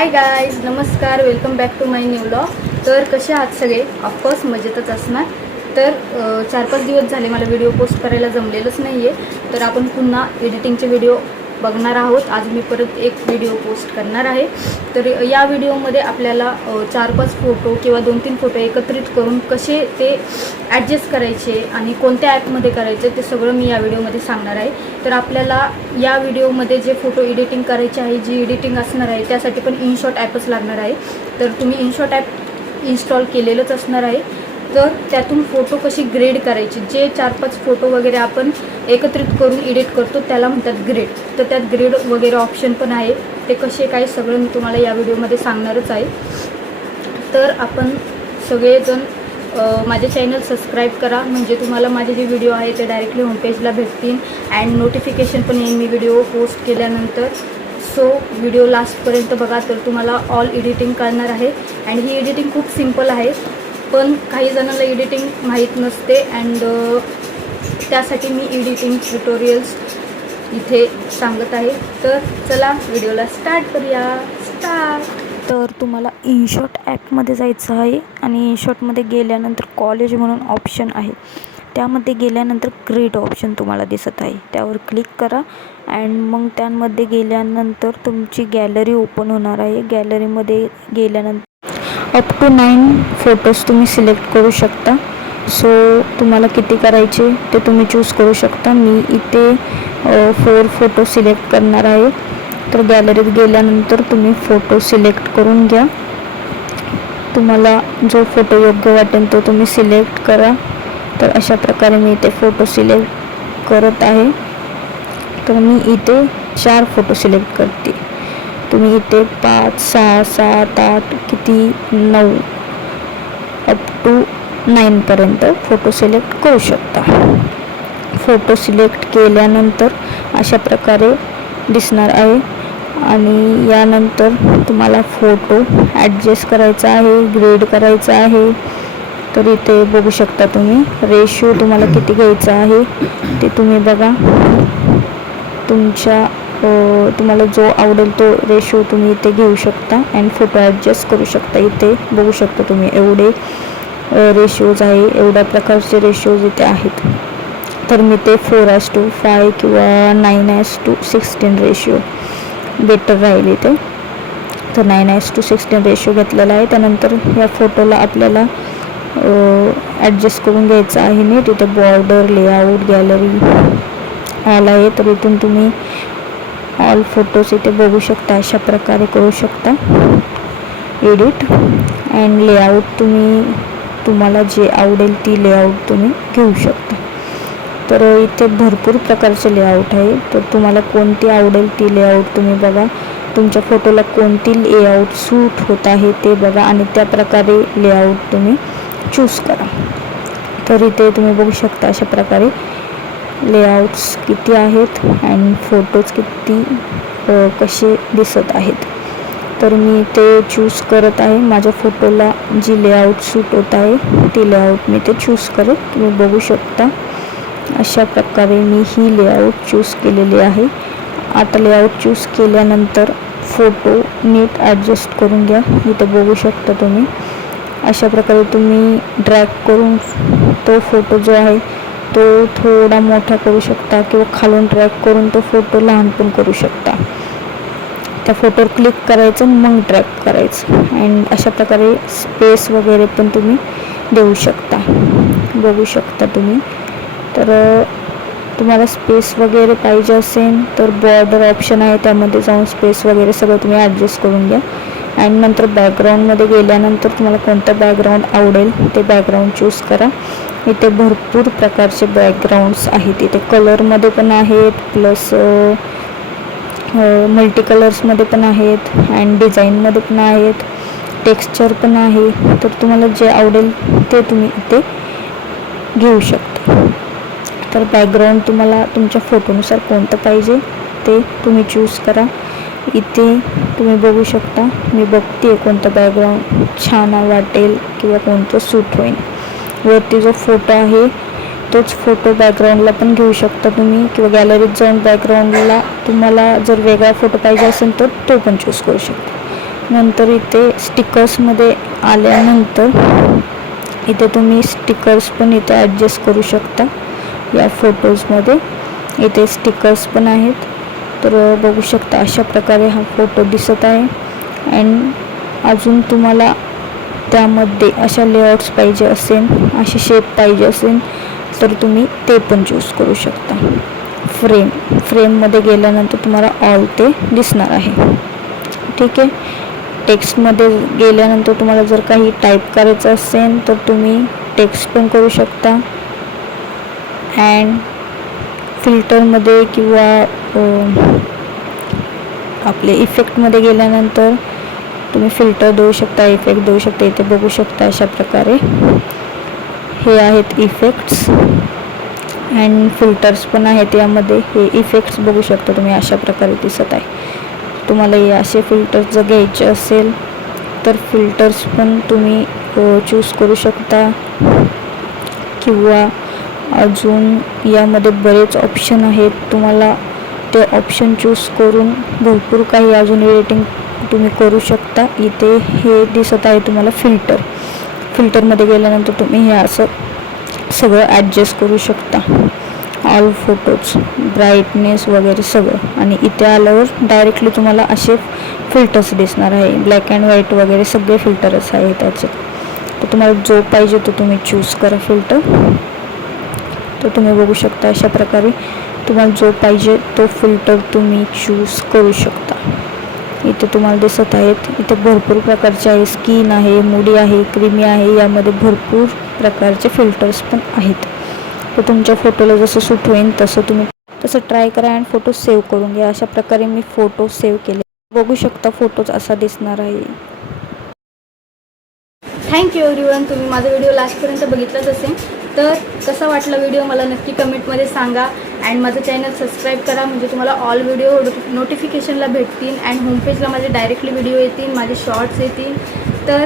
हाय guys, नमस्कार, welcome back to my new vlog. तर कसे आहात सगळे? ऑफकोर्स मजेतच असणार. तर 4-5 दिवस झाले मला व्हिडिओ पोस्ट करायला जमलेलंच नाही आहे. तर आपण पुन्हा एडिटिंगचे व्हिडिओ बघणार आहोत. आज मी परत एक व्हिडिओ पोस्ट करणार आहे. तर या व्हिडिओमध्ये आपल्याला 4-5 फोटो किंवा 2-3 फोटो एकत्रित करून कसे ते ॲडजस्ट करायचे आणि कोणत्या ॲपमध्ये करायचे ते सगळं मी या व्हिडिओमध्ये सांगणार आहे. तर आपल्याला या व्हिडिओमध्ये जे फोटो एडिटिंग करायचे आहे, जी एडिटिंग असणार आहे, त्यासाठी पण इनशॉट ॲपच लागणार आहे. तर तुम्ही इनशॉट ॲप इन्स्टॉल केलेलंच असणार आहे. तर त्यातून फोटो कशी ग्रेड करायची, जे 4-5 फोटो वगैरे आपण एकत्रित करून एडिट करतो त्याला म्हणतात ग्रेड. तर त्यात ग्रेड वगैरे ऑप्शन पण आहे. ते कसे काय सगळं मी तुम्हाला या व्हिडिओमध्ये सांगणारच आहे. तर आपण सगळेजण माझे चॅनल सबस्क्राईब करा, म्हणजे तुम्हाला माझे जे व्हिडिओ आहे ते डायरेक्टली होमपेजला भेटतील अँड नोटिफिकेशन पण येईल मी व्हिडिओ पोस्ट केल्यानंतर. सो व्हिडिओ लास्टपर्यंत बघा, तर तुम्हाला ऑल एडिटिंग करणार आहे. अँड ही एडिटिंग खूप सिम्पल आहे, पण काही जणांना एडिटिंग माहीत नसते अँड त्यासाठी मी एडिटिंग ट्युटोरियल्स इथे सांगत आहे. तर चला व्हिडिओला स्टार्ट करूया. तर तुम्हाला इनशॉट ॲपमध्ये जायचं आहे आणि इनशॉटमध्ये गेल्यानंतर कॉलेज म्हणून ऑप्शन आहे. त्यामध्ये गेल्यानंतर ग्रेड ऑप्शन तुम्हाला दिसत आहे, त्यावर क्लिक करा. अँड मग त्यामध्ये गेल्यानंतर तुमची गॅलरी ओपन होणार आहे. गॅलरीमध्ये गेल्यानंतर अप टू 9 फोटोज तुम्ही सिलेक्ट करू शकता. सो तुम्हाला किती करायचे ते तुम्ही चूज करू शकता. मी इथे 4 फोटो सिलेक्ट करणार आहे. तर गॅलरीत गेल्यानंतर तुम्ही फोटो सिलेक्ट करून घ्या. तुम्हाला जो फोटो योग्य वाटेल तो तुम्ही सिलेक्ट करा. तर अशा प्रकारे मी इथे फोटो सिलेक्ट करत आहे. तर मी इथे 4 फोटो सिलेक्ट करते. तुम्ही इथे 5, 6, 7, 8 किती 9 अप टू 9पर्यंत फोटो सिलेक्ट करू शकता. फोटो सिलेक्ट केल्यानंतर अशा प्रकारे दिसणार आहे. आणि यानंतर तुम्हाला फोटो ॲडजस्ट करायचा आहे, ग्रेड करायचा आहे. तर इथे बघू शकता तुम्ही रेशो तुम्हाला किती घ्यायचा आहे ते तुम्ही बघा. तुम्हाला जो आवडेल तो रेशो तुम्ही इथे घेऊ शकता अँड फोटो ॲडजस्ट करू शकता. इथे बघू शकता तुम्ही एवढे रेशोज आहे, एवढ्या प्रकारचे रेशोज इथे आहेत. तर मी ते 4:5 किंवा 9:16 रेशो बेटर राहील इथे. तर 9:16 रेशो घेतलेला आहे. त्यानंतर या फोटोला आपल्याला ॲडजस्ट करून घ्यायचं आहे नीट. इथे बॉर्डर, लेआउट, गॅलरी ऑल आहे. तर इथून तुम्ही ऑल फोटोज इथे बघू शकता. अशा प्रकारे करू शकता एडिट अँड लेआउट. तुम्हाला जे आवडेल ती लेआउट तुम्ही घेऊ शकता. तर इथे भरपूर प्रकारचे लेआउट आहे. तर तुम्हाला कोणती आवडेल ती लेआउट तुम्ही बघा. तुमच्या फोटोला कोणती लेआउट सूट होत आहे ते बघा आणि त्या प्रकारे लेआउट तुम्ही चूज करा. तर इथे तुम्ही बघू शकता अशा प्रकारे लेआउट्स किती आहेत अँड फोटोज किती कसे दिसत आहेत. तर मी ते चूज करत आहे. माझ्या फोटोला जी लेआउट सूट होत आहे ती लेआउट मी ते चूज करत तुम्ही बघू शकता. अशा प्रकारे मी ही लेआउट चूज केलेली आहे. आता लेआउट चूज केल्यानंतर फोटो नीट ॲडजस्ट करून घ्या. इथे बघू शकता तुम्ही अशा प्रकारे तुम्ही ड्रॅग करून तो फोटो जो आहे तो थोडा मोठा करू शकता किंवा खालून ड्रॅग करून तो फोटो लहान पण करू शकता. त्या फोटोवर क्लिक करायचं मग ड्रॅग करायचं अँड अशा प्रकारे स्पेस वगैरे पण तुम्ही देऊ शकता. बघू शकता तुम्ही. तर तुम्हाला स्पेस वगैरे पाहिजे असेल तर बॉर्डर ऑप्शन आहे, त्यामध्ये जाऊन स्पेस वगैरे सगळं तुम्ही ॲडजस्ट करून घ्या. अँड नंतर बॅकग्राऊंडमध्ये गेल्यानंतर तुम्हाला कोणतं बॅकग्राऊंड आवडेल ते बॅकग्राऊंड चूज करा. इथे भरपूर प्रकारचे बॅकग्राऊंड्स आहेत. इथे कलरमध्ये पण आहेत, प्लस मल्टी कलर्समध्ये पण आहेत अँड डिझाईनमध्ये पण आहेत, टेक्स्चर पण आहे. तर तुम्हाला जे आवडेल ते तुम्ही इथे घेऊ शकता. तर बॅकग्राऊंड तुम्हाला तुमच्या फोटोनुसार कोणतं पाहिजे ते तुम्ही चूज करा. इथे तुम्ही बघू शकता मी बघते कोणतं बॅकग्राऊंड छान वाटेल किंवा कोणतं सूट होईल. वरती जो फोटो आहे तोच फोटो बॅकग्राऊंडला पण घेऊ शकता तुम्ही किंवा गॅलरीत जाऊन बॅकग्राऊंडला तुम्हाला जर वेगळा फोटो पाहिजे असेल तर तो पण चूज करू शकता. नंतर इथे स्टिकर्समध्ये आल्यानंतर इथे तुम्ही स्टिकर्स पण इथे ॲडजस्ट करू शकता. या फोटोजमध्ये इथे स्टिकर्स पण आहेत. तर बघू शकता अशा प्रकारे हा फोटो दिसत आहे. अँड अजून तुम्हाला त्यामध्ये अशा लेआउट्स पाहिजे असेल, असे शेप पाहिजे असेल तर तुम्ही ते पण चूज करू शकता. फ्रेममध्ये गेल्यानंतर तुम्हाला ऑल ते दिसणार आहे. ठीक आहे. टेक्स्टमध्ये गेल्यानंतर तुम्हाला जर काही टाईप करायचं असेल तर तुम्ही टेक्स्ट पण करू शकता. अँड फिल्टरमध्ये किंवा आपले इफेक्टमध्ये गेल्यानंतर तुम्ही फिल्टर देऊ शकता, इफेक्ट देऊ शकता. इथे बघू शकता अशा प्रकारे हे आहेत इफेक्ट्स अँड फिल्टर्स पण आहेत यामध्ये. हे इफेक्ट्स बघू शकता तुम्ही अशा प्रकारे दिसत आहे. तुम्हाला हे असे फिल्टर्स जर घ्यायचे असेल तर फिल्टर्स पण तुम्ही चूज करू शकता. किंवा अजून यामध्ये बरेच ऑप्शन आहेत. तुम्हाला ते ऑप्शन चूज करून भरपूर काही अजून एडिटिंग तुम्ही करू शकता. इथे हे दिसत आहे तुम्हाला फिल्टरमध्ये गेल्यानंतर तुम्ही हे असं सगळं ॲडजस्ट करू शकता. ऑल फोटोज, ब्राईटनेस वगैरे सगळं. आणि इथे आल्यावर डायरेक्टली तुम्हाला असे फिल्टर्स दिसणार आहे. ब्लॅक अँड व्हाईट वगैरे सगळे फिल्टर्स आहे त्याचे. तर तुम्हाला जो पाहिजे तो तुम्ही चूज करा फिल्टर. तर तुम्ही बघू शकता अशा प्रकारे तुम्हाला जो पाहिजे तो फिल्टर तुम्ही चूज करू शकता. इथे तुम्हाला दिसत आहेत. इथे भरपूर प्रकारचे आहे. स्किन आहे, मूडी आहे, क्रीमी आहे. यामध्ये भरपूर प्रकारचे फिल्टर्स पण आहेत. तर तुमच्या फोटोला जसं सूट होईल तसं ट्राय करा अँड फोटो सेव्ह करून घ्या. अशा प्रकारे मी फोटो सेव्ह केले. बघू शकता फोटोज असा दिसणार आहे. Thank you everyone. तुम्ही माझा व्हिडिओ लास्टपर्यंत बघितलाच असेल. तर कसा वाटला व्हिडिओ मला नक्की कमेंटमध्ये सांगा. अँड माझं चॅनल सबस्क्राईब करा म्हणजे तुम्हाला ऑल व्हिडिओ नोटिफिकेशनला भेटतील. अँड होमपेजला माझे डायरेक्टली व्हिडिओ येतील, माझे शॉर्ट्स येतील. तर